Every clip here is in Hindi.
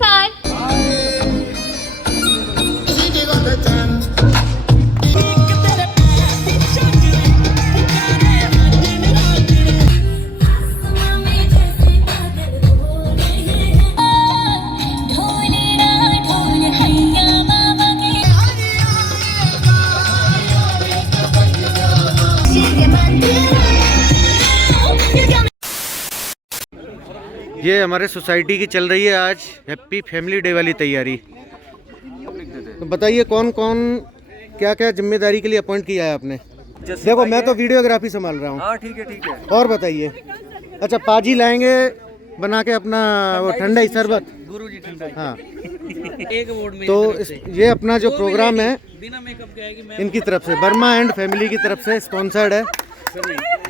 साल। ये हमारे सोसाइटी की चल रही है आज हैप्पी फैमिली डे वाली तैयारी। तो बताइए कौन कौन क्या क्या जिम्मेदारी के लिए अपॉइंट किया है आपने? देखो मैं तो वीडियोग्राफी संभाल रहा हूँ। हाँ ठीक है। और बताइए। अच्छा पाजी लाएंगे बना के अपना वो ठंडा ही शरबत। गुरुजी ठंडा। हाँ एक अवार्ड में तो ये अपना जो प्रोग्राम है बिना मेकअप के आएगी। मैं इनकी तरफ से वर्मा एंड फैमिली की तरफ से स्पॉन्सर्ड है।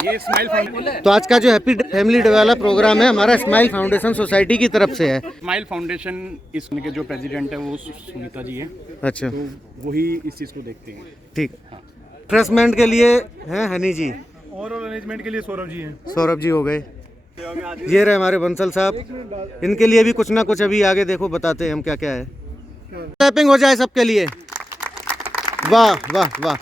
ये स्माइल फाउंडेशन। तो आज का जो हैप्पी फैमिली डे वाला प्रोग्राम है हमारा स्माइल फाउंडेशन सोसाइटी की तरफ से है। स्माइल फाउंडेशन इसके जो प्रेसिडेंट है वो सुनीता जी हैं। अच्छा तो वही इस चीज़ को देखते हैं। ठीक। रिफ्रेशमेंट के लिए हैं हनी जी, ओवरऑल मैनेजमेंट के लिए सौरभ जी हैं। सौरभ जी हो गए। ये रहे हमारे बंसल साहब, इनके लिए भी कुछ ना कुछ अभी आगे देखो बताते हैं हम क्या क्या है। क्लैपिंग हो जाए सबके लिए। वाह वाह वाह।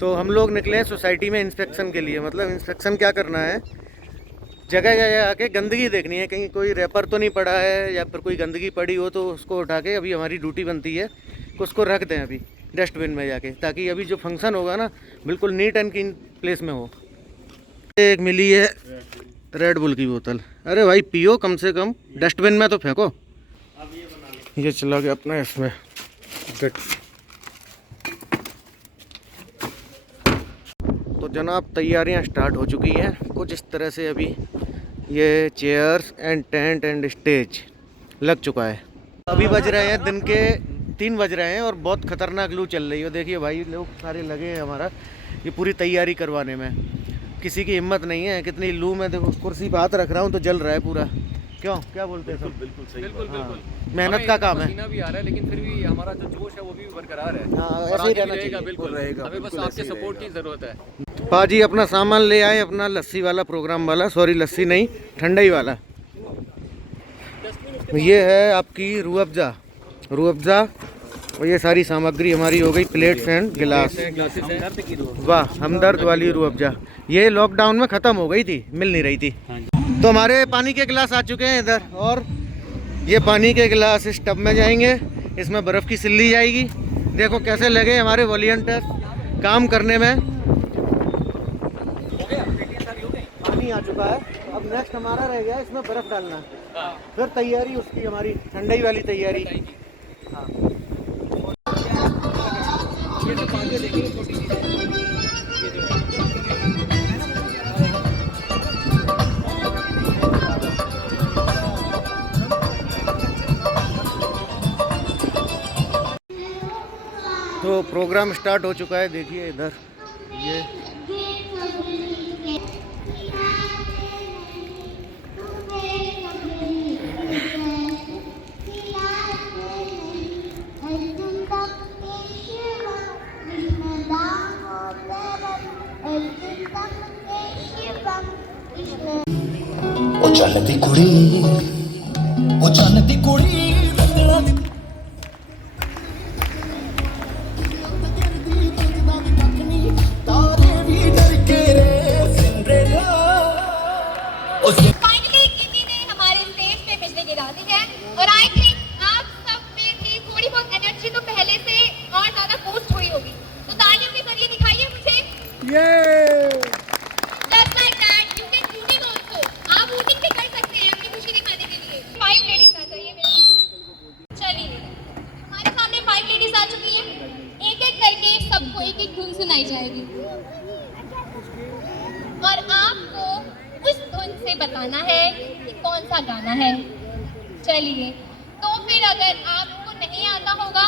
तो हम लोग निकले हैं सोसाइटी में इंस्पेक्शन के लिए। मतलब इंस्पेक्शन क्या करना है, जगह जगह आके गंदगी देखनी है, कहीं कोई रैपर तो नहीं पड़ा है या फिर कोई गंदगी पड़ी हो तो उसको उठा के अभी हमारी ड्यूटी बनती है कि उसको रख दें अभी डस्टबिन में जाके, ताकि अभी जो फंक्शन होगा ना बिल्कुल नीट एंड क्लीन प्लेस में हो। एक मिली है रेड बुल की बोतल। अरे भाई पियो कम से कम, डस्टबिन में तो फेंको। ये चला गया अपना इसमें। तो जनाब तैयारियां स्टार्ट हो चुकी हैं कुछ इस तरह से। अभी ये chairs and tent and stage लग चुका है। अभी बज रहे हैं दिन के 3 बज रहे हैं और बहुत खतरनाक लू चल रही है। देखिए भाई लोग सारे लगे हैं हमारा ये पूरी तैयारी करवाने में। किसी की हिम्मत नहीं है। कितनी लू में देखो, कुर्सी पे हाथ रख रहा हूँ तो जल रहा है पूरा। क्यों क्या बोलते हैं सब? बिल्कुल सही। बिल्कुल मेहनत का काम है। पसीना भी आ रहा है लेकिन फिर भी हमारा जो जोश है वो भी बरकरार है। हाँ और ऐसे ही आगे रहना भी रहेगा। चाहिए। बिल्कुल रहेगा। हमें बस आपके सपोर्ट की जरूरत है। पाजी अपना सामान ले आए, अपना लस्सी वाला प्रोग्राम वाला, सॉरी लस्सी नहीं ठंडाई वाला। ये है आपकी रूह अफ़ज़ा और ये सारी सामग्री हमारी हो गई, प्लेट्स एंड गिलास। वाह हमदर्द वाली रूह अफ़ज़ा। ये लॉकडाउन में ख़त्म हो गई थी, मिल नहीं रही थी। तो हमारे पानी के गिलास आ चुके हैं इधर। और ये पानी के गिलास इस टब में जाएंगे, इसमें बर्फ़ की सिल्ली जाएगी। देखो कैसे लगे हमारे वॉलंटियर काम करने में। पानी आ चुका है, अब नेक्स्ट हमारा रह गया इसमें बर्फ़ डालना। फिर तैयारी उसकी हमारी ठंडाई वाली तैयारी। हाँ तो प्रोग्राम स्टार्ट हो चुका है। देखिए इधर ये ओ चलती कुड़ी फाइनली किसी ने हमारे स्टेज पे बिजली गिरा दी है और आई थिंक आप सब में भी थोड़ी बहुत एनर्जी तो पहले से और ज्यादा बूस्ट हुई होगी। तो तालियों के जरिए दिखाइए मुझे। Just like that, you can hooting also. आप hooting भी कर सकते हैं अपनी खुशी दिखाने के लिए। 5 लेडीज आ जाइए मेरे पास। चलिए हमारे सामने 5 लेडीज आ चुकी हैं। एक एक करके सबको एक एक धुन सुनाई जाएगी और आपको उस धुन से बताना है कि कौन सा गाना है। चलिए तो फिर अगर आपको नहीं आता होगा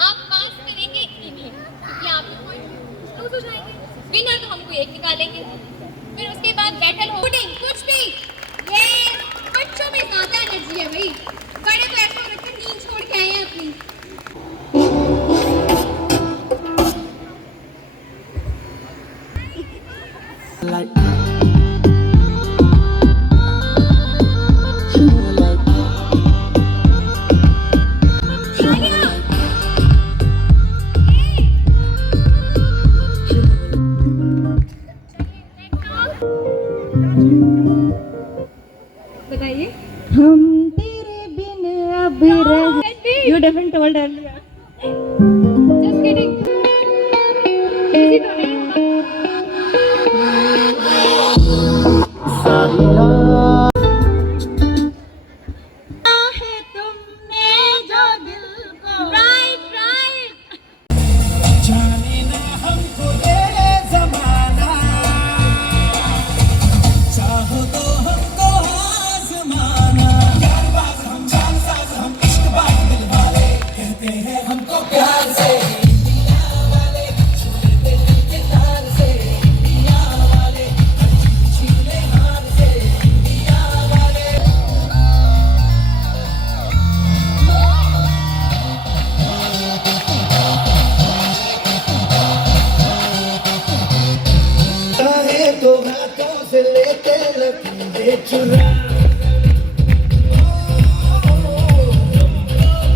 आप पास करेंगे इन्हें, क्योंकि आप लूज हो जाएंगे। विनर तो हमको एक निकालेंगे, फिर उसके बाद बैटल हो कुछ भी। ये बच्चों में ज्यादा एनर्जी है भाई, बड़े तो ऐसा लगता है नींद छोड़ के आए हैं अपनी। सवाल डाल लिया। Just kidding. Easy तो नहीं होगा। है तुमने जो दिल को right right जाने ना हमको दे ज़माना, चाहो तो हमको आज़माना। यारबाज़ हम, जानसाज़ हम, इश्क़बाज़ दिल वाले, कहते हैं हमको प्यार से मियाँ वाले, छूते दिल के तार से मियाँ वाले, छीने हाथ से मियाँ वाले। चाहे तो हाथों से लेते लकीरें चुरा,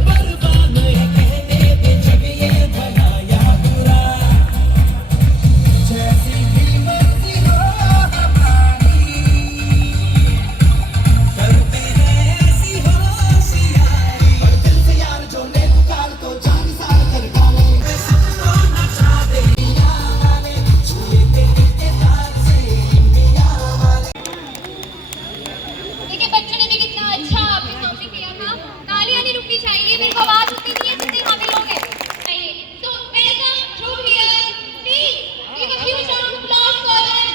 परवान है कहने दे जब ये भला या बुरा। जैसी भी मर्जी हो हमारी, करते हैं ऐसी होशियारी। पर दिल से यार जो ले पुकार तो जान सार कर डाले, सबको नचा दे मियाँ वाले, छुए दिल के तार से मियाँ वाले। देखिए बच्चों ने भी कितना अच्छा आपके सामने किया था। तालियां नहीं रुकनी चाहिए, मेरे को आवाज होती नहीं है जितने हामिल होंगे चाहिए। So welcome to here. Please give a huge round of applause for them.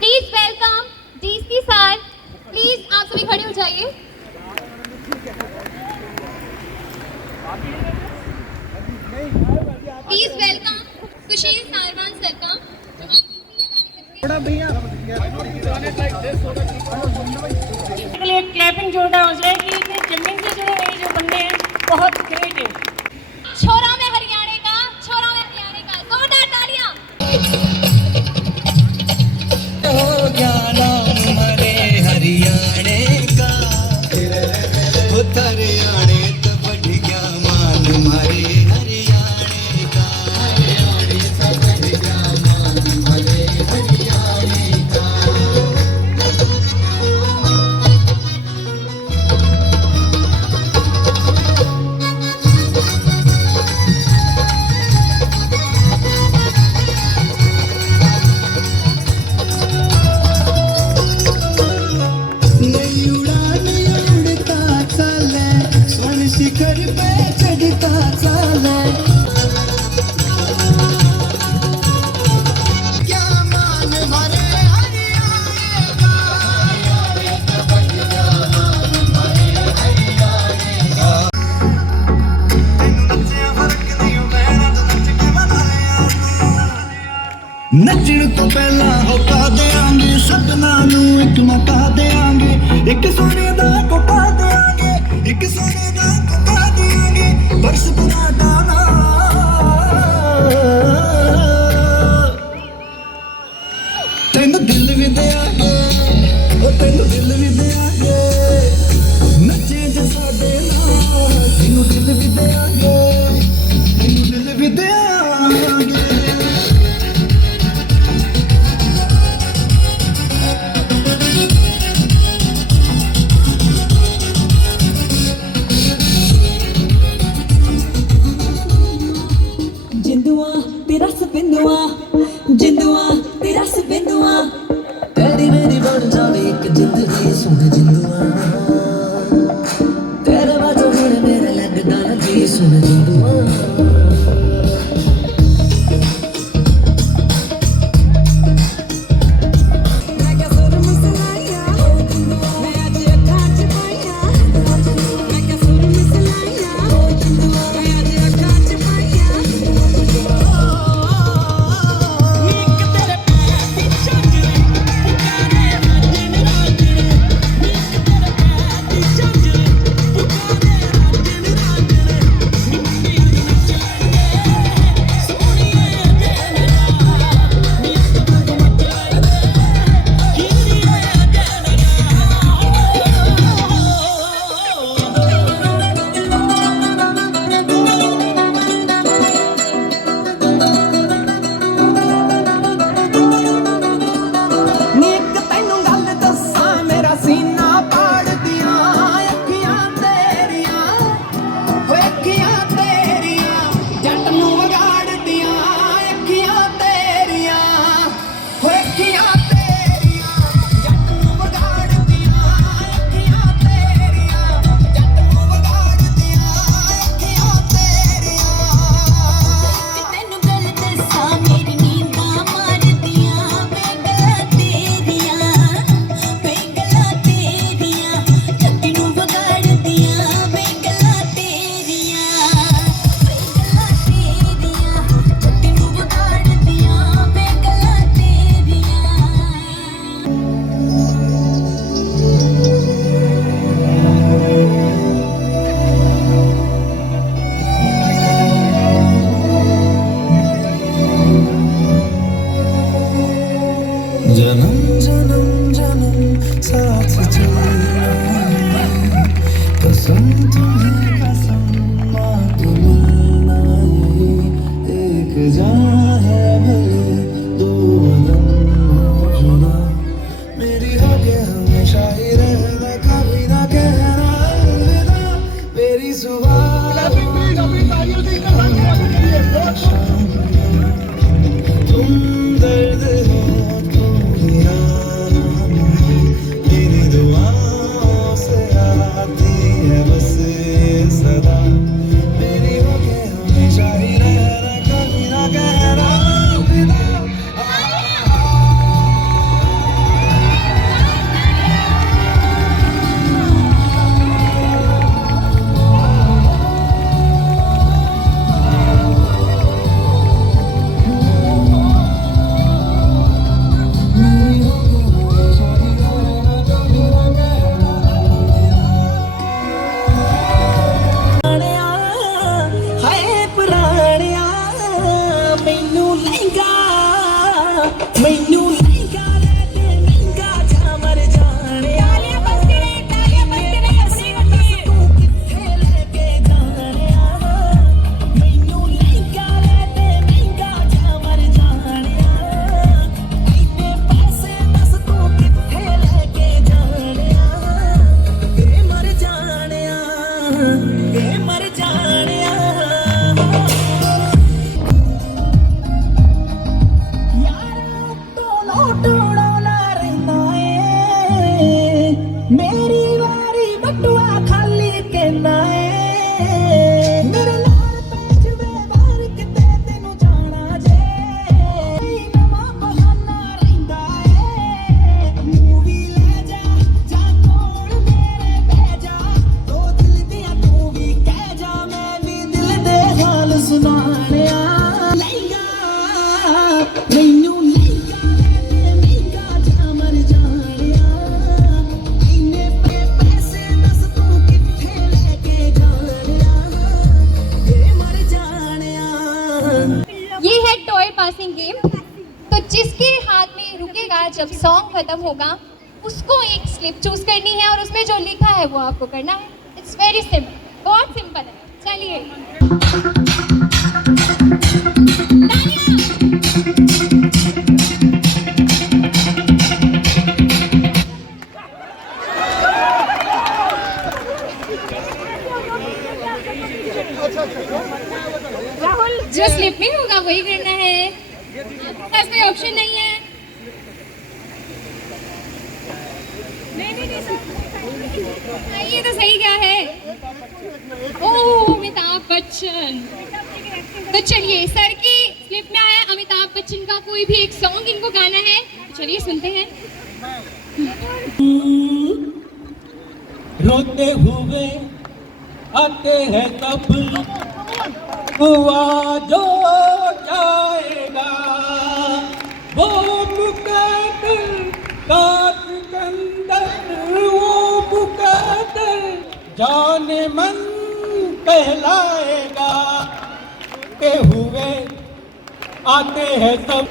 Please welcome DC sir. Please आप सभी खड़े हो जाइए। Please welcome Sushil Sarwan sir का। के लिए क्लैपिंग जोरदार हो जाए कि इतने जमीन से जुड़े हुए जो बंदे हैं बहुत ग्रेट है। छोरा में हरियाणा का, छोरा में हरियाणा का, जोरदार तालियां। हो गया नाम हरे हरियाणे का, हो हरियाणे तो बढ़ गया मान हमारे हरियाणे का। हरियाणे तो बढ़ गया मान हमारे हरियाणे का। नई उड़ान उड़ता चले, स्वर्ण शिखर पे चढ़ता चले। क्या मान भरे हरियाणे का, हरियाणे तो बढ़ गया मान भरे हरियाणे का। तैनू नच्चिया फर्क नहीं मेरा तो नच के बनाया तू। नचण तो पहला होका देंगे सपना नू एक मौका देंगे, एक सोने दा कोका देंगे, एक सोने दा कोका देंगे, बरस पूरा डाला। तेनू दिल भी देंगे, ओ तेनू दिल भी देंगे, नचे जे साडे नाल। तेनू दिल भी देंगे, तेनू दिल भी देंगे। जन्म जन्म जन्म साथ चलना कसम तुम्हें कसम बात मिलना ये एक जान है भले दो बदन हो जुदा मेरी होके हमेशा ही रहना कभी ना कहना अलविदा मेरी सुबह तुम दर्द हो मेरी दुआओं से आती है बस ये सदा मेरी होके हमेशा ही रहना कभी ना कहना अलविदा मेरी वारी बटुआ खाली कहना है मेरे नाल पैच वे बार किते तेनू जाना जे नवा बहाना रहिंदा है मूवी ले जा कोल मेरे बह जा दो दिल दियां तू भी कह जा मैं भी दिल दे हाल सुनाणिया लैंगा मैनू ये है टॉय पासिंग गेम। तो जिसके हाथ में रुकेगा जब सॉन्ग खत्म होगा उसको एक स्लिप चूज करनी है और उसमें जो लिखा है वो आपको करना है। इट्स वेरी सिंपल, बहुत सिंपल है। चलिए राहुल, जो स्लिप में होगा वही करना है, पास कोई ऑप्शन नहीं है। नहीं, ये तो सही क्या है। ओह अमिताभ बच्चन। तो चलिए, सर की स्लिप में आया अमिताभ बच्चन का कोई भी एक सॉन्ग इनको गाना है, चलिए सुनते हैं। रोते हुए आते हैं तब हुआ जो जाएगा, वो मुकद्दर का सिकंदर, वो मुकद्दर जाने मन कहलाएगा। रोते हुए आते हैं सब।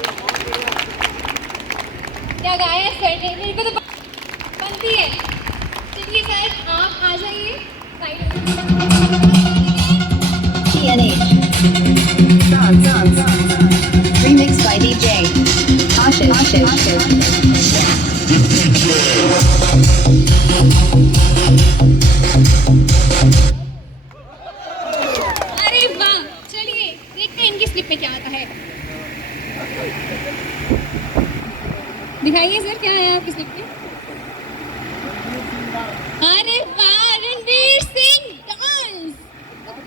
क्या गाया सर ने, मेरे को तो बनती है। चलिए सर, आप आ जाइए Remixed by DJ Ashish. अरे वाह, चलिए देखते हैं इनकी स्लिप में क्या आता है। दिखाइए सर, क्या है आपकी स्लिप में? अरे वाह, रणवीर सिंह डांस।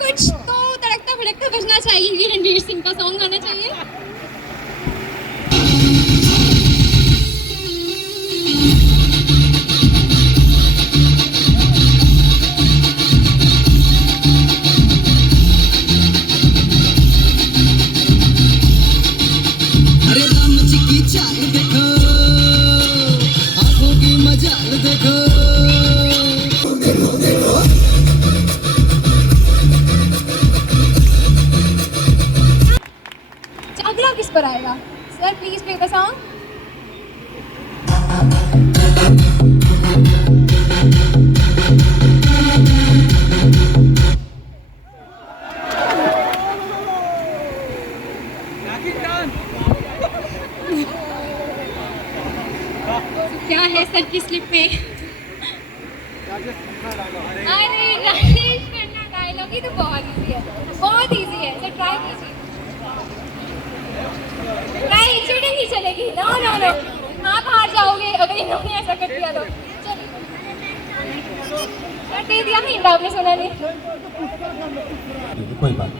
कुछ तो तड़कता भड़कता बजना चाहिए, रणवीर सिंह का सॉन्ग आना चाहिए। अरे राम जी की चाल देखो, आंखों की मजाल देखो। अगला किस पर आएगा? Sir please play the song. क्या है सर की स्लिप में? अरे राजेश खन्ना डायलॉग ही तो बहुत इजी है, बहुत इजी है सर, ट्राई कीजिए। नहीं, चीटिंग नहीं चलेगी। नो नो नो, आप हार जाओगे अगर इन्होंने ऐसा कर दिया तो। चलिए, सर दे दिया हिंट, आपने सुना नहीं। कोई बात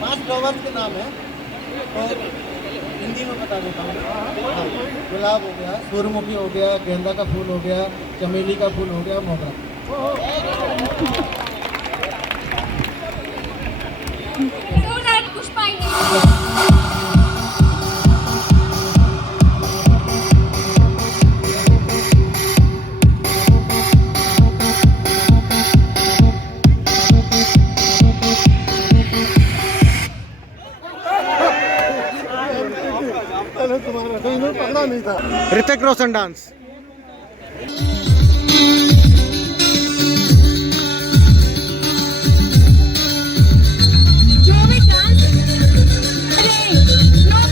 पांच फ्लावर्स के नाम है और हिंदी में बता देता हूँ। गुलाब हो गया, सूरजमुखी हो गया, गेंदा का फूल हो गया, चमेली का फूल हो गया, मोगरा। पुष्पा पकड़ा नहीं था। ऋतिक रोशन डांस। जो भी डांस अरे लोग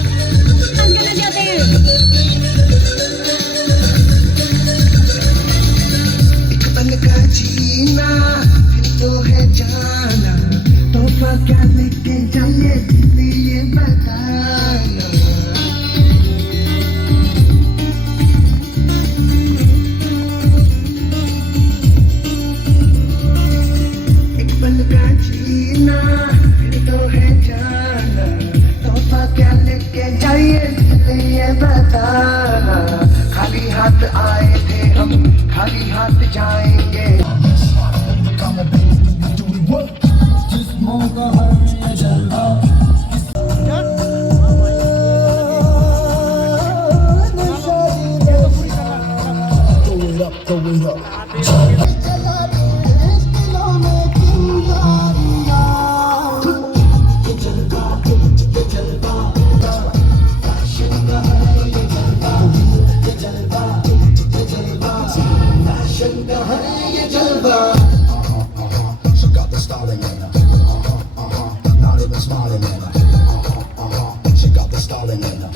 डांस करना चाहते हैं। एक पल का जीना फिर तो है जाना, तोहफा क्या लेके जाए ये बताना। एक पल का जीना फिर तो है जाना, तोहफा क्या लेके जाए ये बताना। खाली हाथ आए थे हम, खाली हाथ जाएंगे। जिस्मों का हर ये जलवा, She got the styling in her. Not even smiling in her. She got the styling in her.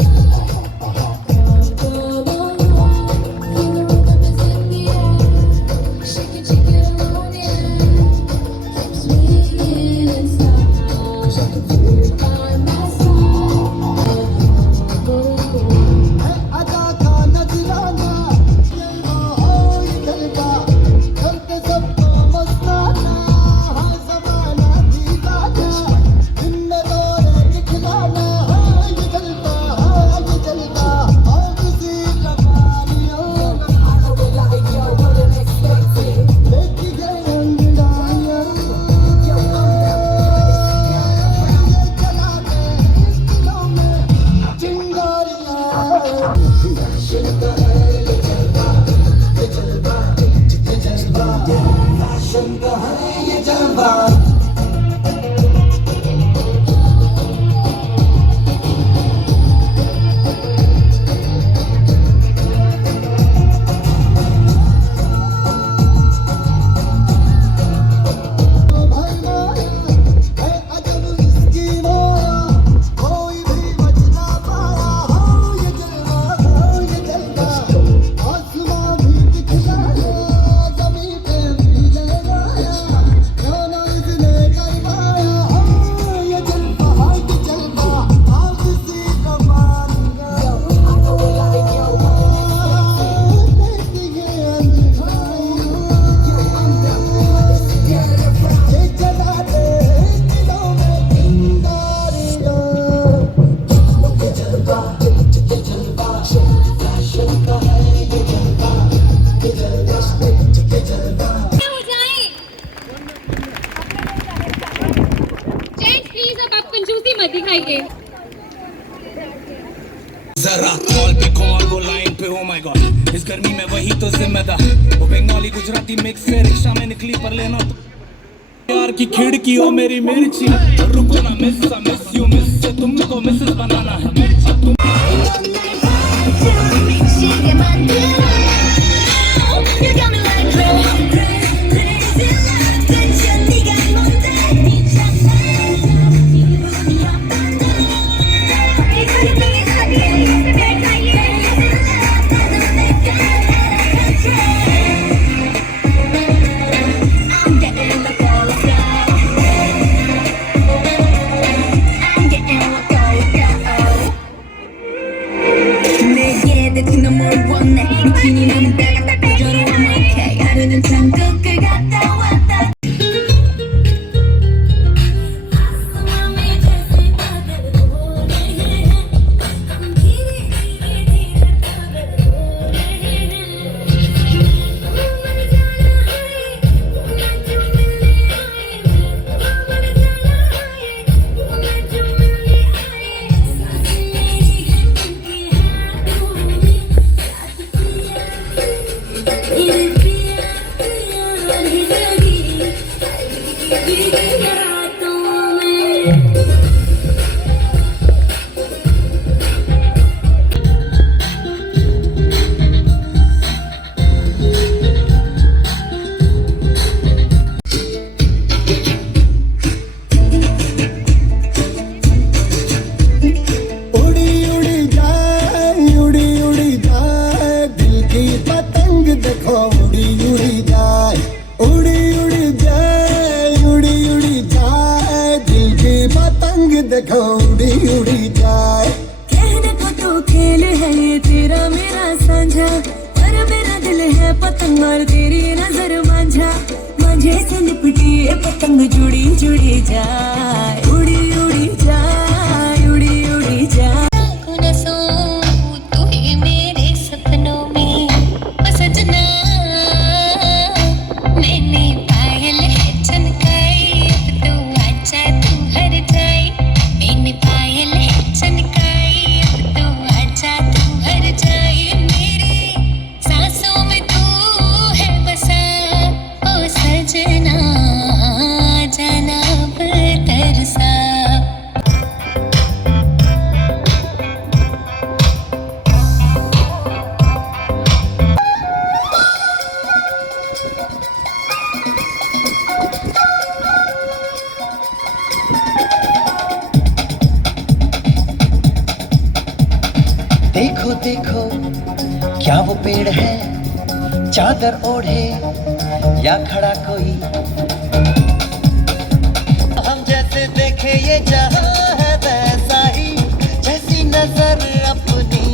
जरा कॉल पे कॉल वो लाइन पे oh my god इस गर्मी में वही तो जिम्मेदार वो बंगाली गुजराती मिक्स से रिक्शा में निकली पर लेना तो यार की खिड़की हो मेरी मिर्ची रुको ना मिस यू मिस से तुमको मिसेस बनाना है मिर्ची तुम देखो उड़ी उड़ी जाए कहने को तो खेल है ये तेरा मेरा साझा पर मेरा दिल है पतंग और तेरी नजर मांझा मांझे से लिपटी ये पतंग जुड़ी जुड़ी जाए उड़ी उड़ी जाए उड़ी उड़ी जाए तू ही मेरे सपनों में सजना मैंने पायल है चमकाई अब तो आजा तू हर जाए मैंने पायल है चमकाई अब तो आजा तू हर जाए मेरे सांसों में तू है बसा ओ सजना जाना तरसा देखो देखो क्या वो पेड़ है चादर ओढ़े या खड़ा कोई हम जैसे देखे ये जहां है वैसा ही जैसी नजर अपनी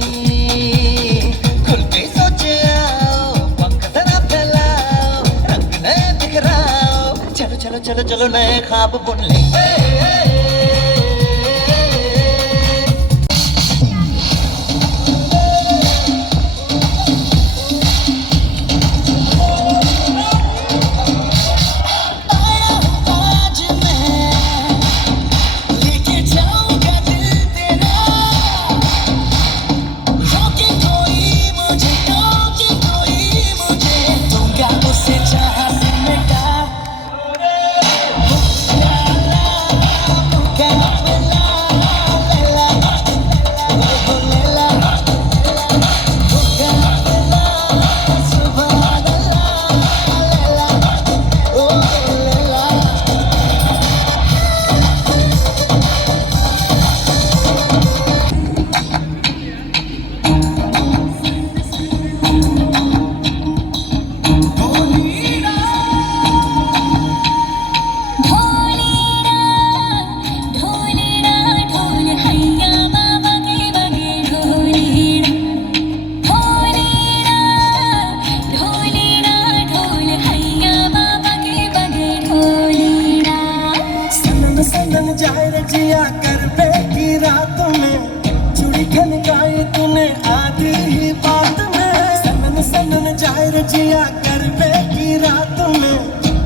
खुल के सोचे आओ पंख जरा फैलाओ रंग नए बिखराओ चलो चलो चलो चलो नए ख्वाब बुन ले जिया करबे की रात में चूड़ी खनकाई तूने आधी ही बात में सनन सनन जाए रे जिया करबे की रात में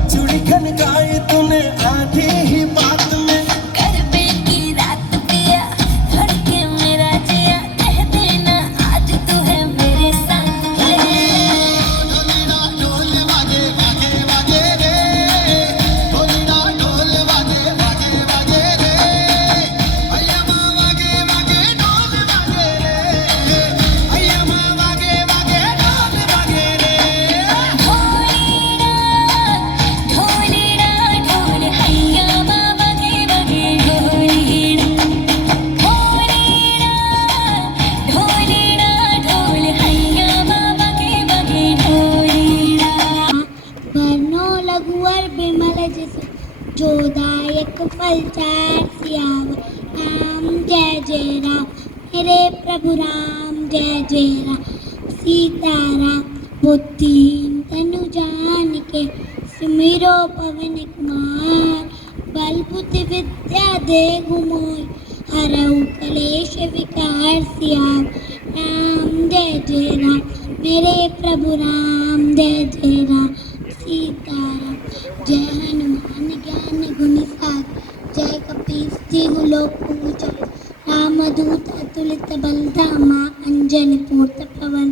चूड़ी खनकाई तूने आधी ही बात में करबे की रात पिया धड़के मेरा जिया कह दे हलचल सियावर राम जय जय राम मेरे प्रभु राम जय जय राम सीताराम बुद्धिहीन तनु जान के सुमिरो पवन कुमार बल बुद्धि विद्या दे मोय हरऊ कलेश विकार सियावर राम जय जय राम मेरे प्रभु राम जय जय राम सीताराम जय हनुमान ज्ञान गुण सागर जय कपीस तिहु लोक पूजक रामदूत अतुलित बलधामा अंजन पूर्त पवन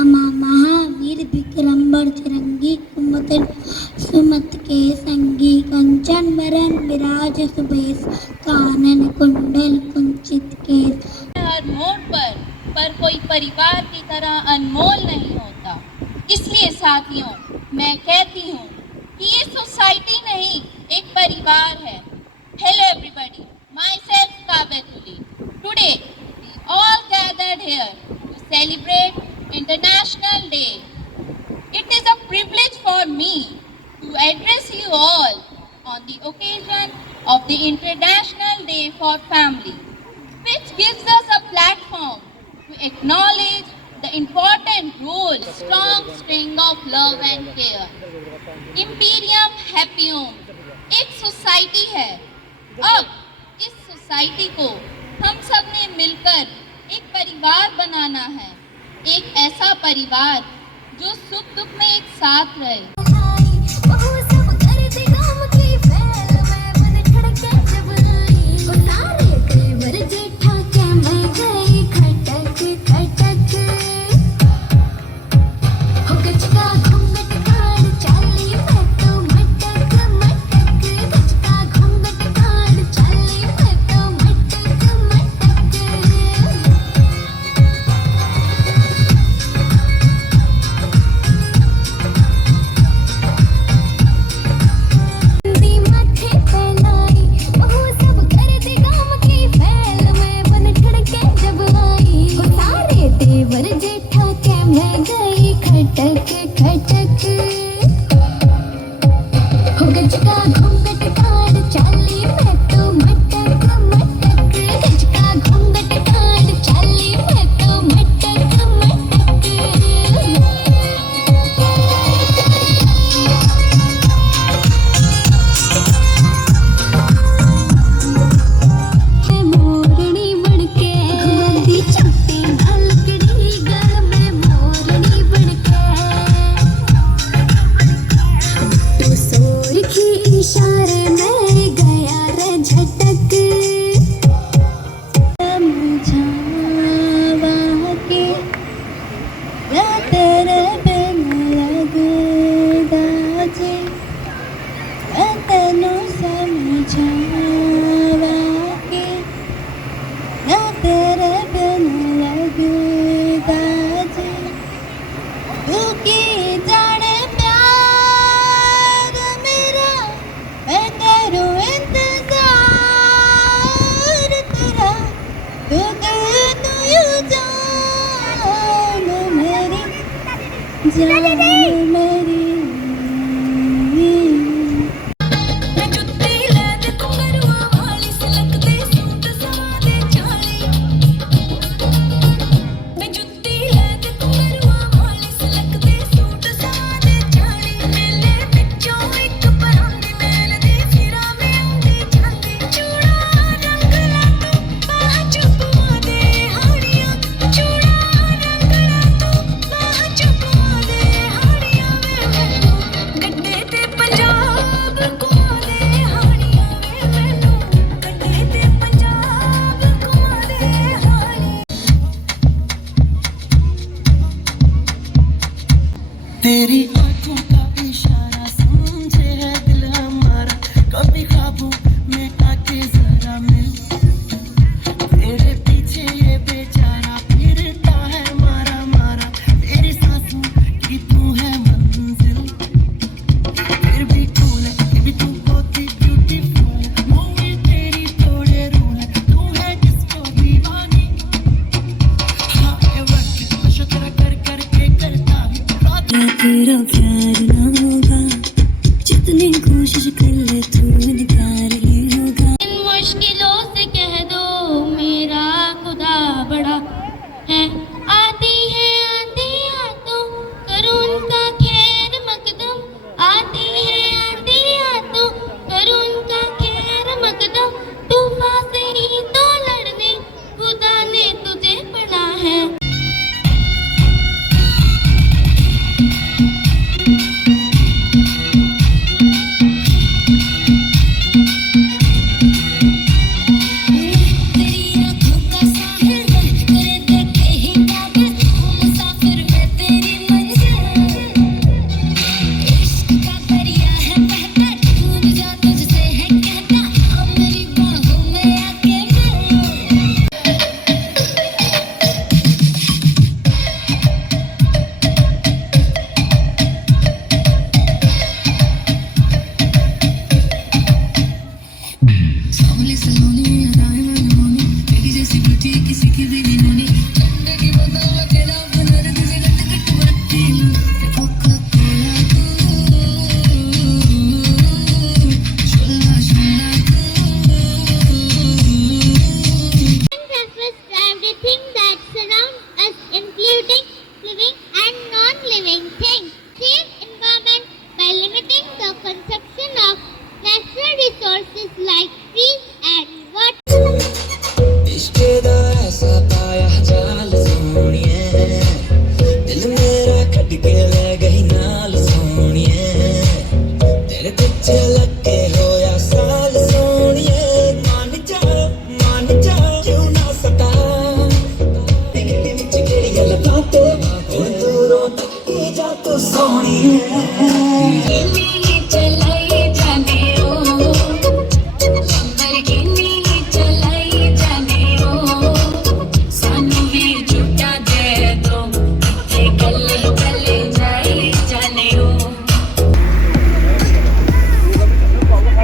अमा महावीर विक्रम बजरंगी कुमति सुमत के संगी कंचन वरन विराज सुबेश कानन कुंडल कुंचित केश हर मोड़ पर कोई परिवार की तरह अनमोल नहीं होता। इसलिए साथियों मैं कहती हूँ कि ये सोसाइटी नहीं एक परिवार है। Hello everybody, myself Kavya Tuli. Today we all gathered here to celebrate International Day. It is a privilege for me to address you all on the occasion of the International Day for Family, which gives us a platform to acknowledge the important role, strong string of love and care. Imperium Happy Home एक सोसाइटी है। अब इस सोसाइटी को हम सब ने मिलकर एक परिवार बनाना है, एक ऐसा परिवार जो सुख दुख में एक साथ रहे। तेरी आंखों का इशारा समझे है दिल हमारा, कभी ख्वाबों में आके जरा मिल। तेरे पीछे ये बेचारा फिरता है मारा मारा, तेरी सांसों की तू है मंजिल। फिर भी कूल है, फिर भी तू बहुत ही ब्यूटीफुल, मूवी तेरी थोड़े रूल है, तू है किसको दीवानी। हाँ ये वक्त नशा तेरा कर करके करता तेरा प्यार ना होगा, जितनी कोशिश कर ले तू इनकार ही होगा। बड़ा है। आती है आंधियाँ तो करो उनका खैर मकदम, आती है आंधियाँ तो करो उनका खैर मकदम, तूफान से ही तो लड़ने खुदा ने तुझे पढ़ा है। Everything that surrounds us, including living and non-living things. Save environment by limiting the consumption of natural resources like trees and water. इश्क़े दा ऐसा पाया जाल सोनिए, दिल मेरा कट के ले गई नाल सोनिए, तेरे पीछे लग के होया साल सोनिए, मान जा क्यों ना सता, तेरे विच केड़ी गल बातें हुण दूरों तक की जा तू सोनिए।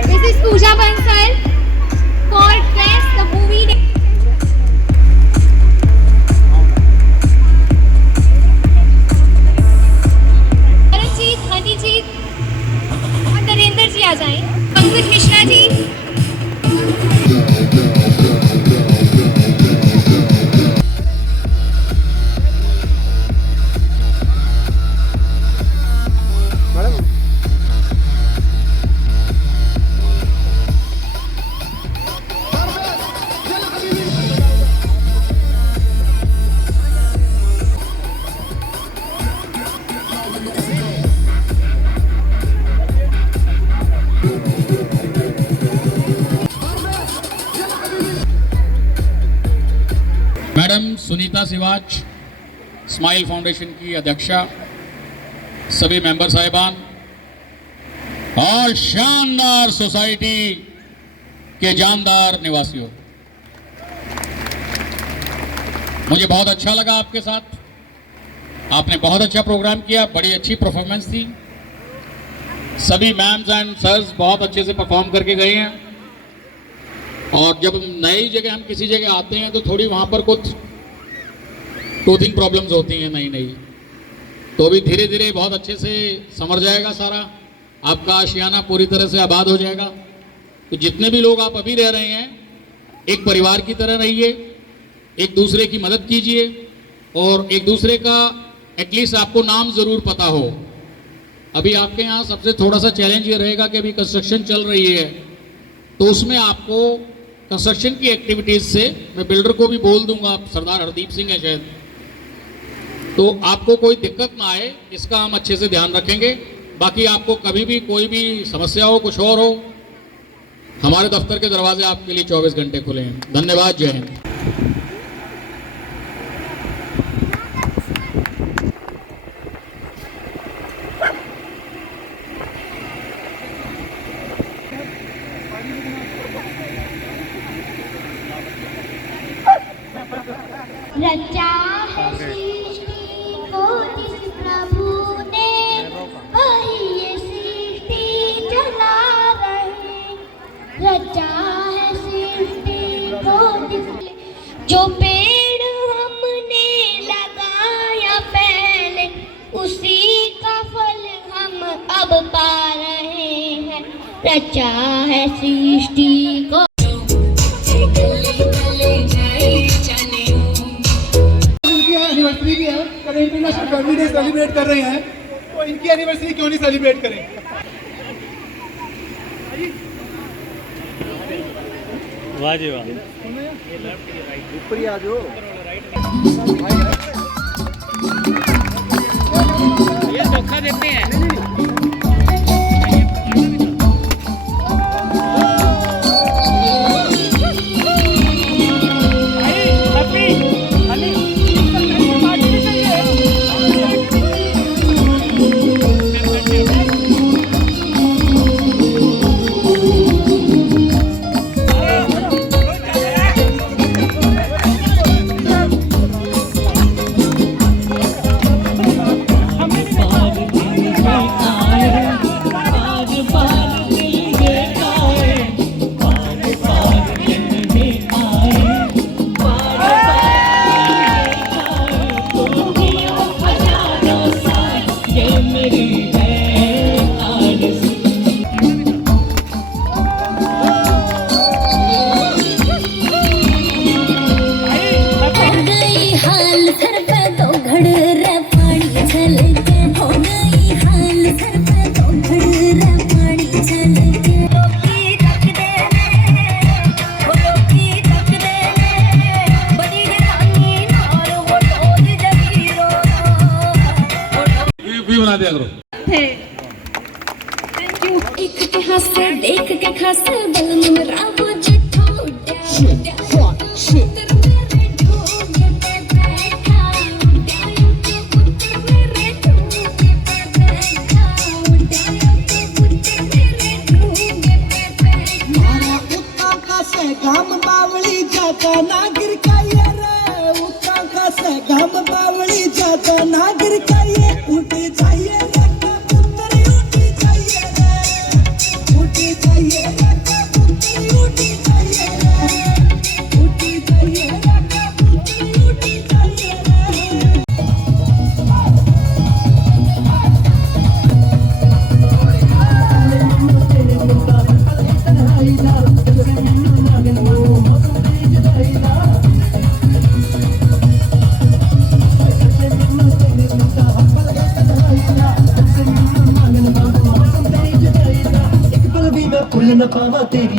This is Pooja Bansal for Dress the movie. भरतजीत, हनीजीत और नरेंद्र जी आ जाएं। Pankaj Mishra ji. Madam Sunita Siwach, Smile Foundation की अध्यक्षा, सभी मेंबर साहिबान और शानदार सोसाइटी के जानदार निवासियों, मुझे बहुत अच्छा लगा आपके साथ। आपने बहुत अच्छा प्रोग्राम किया, बड़ी अच्छी परफॉर्मेंस थी। सभी मैम्स एंड सर्स बहुत अच्छे से परफॉर्म करके गए हैं। और जब नई जगह हम किसी जगह आते हैं तो थोड़ी वहाँ पर कुछ टूथिंग प्रॉब्लम्स होती हैं नई नई, तो अभी धीरे धीरे बहुत अच्छे से समझ जाएगा सारा, आपका आशियाना पूरी तरह से आबाद हो जाएगा। तो जितने भी लोग आप अभी रह रहे हैं, एक परिवार की तरह रहिए, एक दूसरे की मदद कीजिए और एक दूसरे का एटलीस्ट आपको नाम ज़रूर पता हो। अभी आपके यहाँ सबसे थोड़ा सा चैलेंज ये रहेगा कि अभी कंस्ट्रक्शन चल रही है, तो उसमें आपको कंस्ट्रक्शन की एक्टिविटीज़ से, मैं बिल्डर को भी बोल दूंगा, सरदार हरदीप सिंह है शायद, तो आपको कोई दिक्कत ना आए, इसका हम अच्छे से ध्यान रखेंगे। बाकी आपको कभी भी कोई भी समस्या हो, कुछ और हो, हमारे दफ्तर के दरवाजे आपके लिए 24 घंटे खुले हैं। धन्यवाद, जय हिंद। रचा है सृष्टि को जिस प्रभु ने, वही ये सृष्टि चला रहे। रचा है सृष्टि को जो पेड़ हमने लगाया पहले, उसी का फल हम अब पा रहे हैं। रचा है सृष्टि को कर रहे हैं तो इनकी एनिवर्सरी क्यों नहीं सेलिब्रेट करें। वाह जी वाह। ऊपर ही आ जाओ। ये धोखा देते हैं। बना दिया करो। एक के हंसे देख के खासे बल में रावो जिठो गाम बावली जाता नागिर का ये रे उका का से गाम बावली जाता नागिर का ये उठी चाहिए रे कबूतर उठी चाहिए रे उठी चाहिए रे कबूतर उठी चाहिए रे उठी चाहिए रे कबूतर उठी चाहिए रे। भूल न पावा तेरी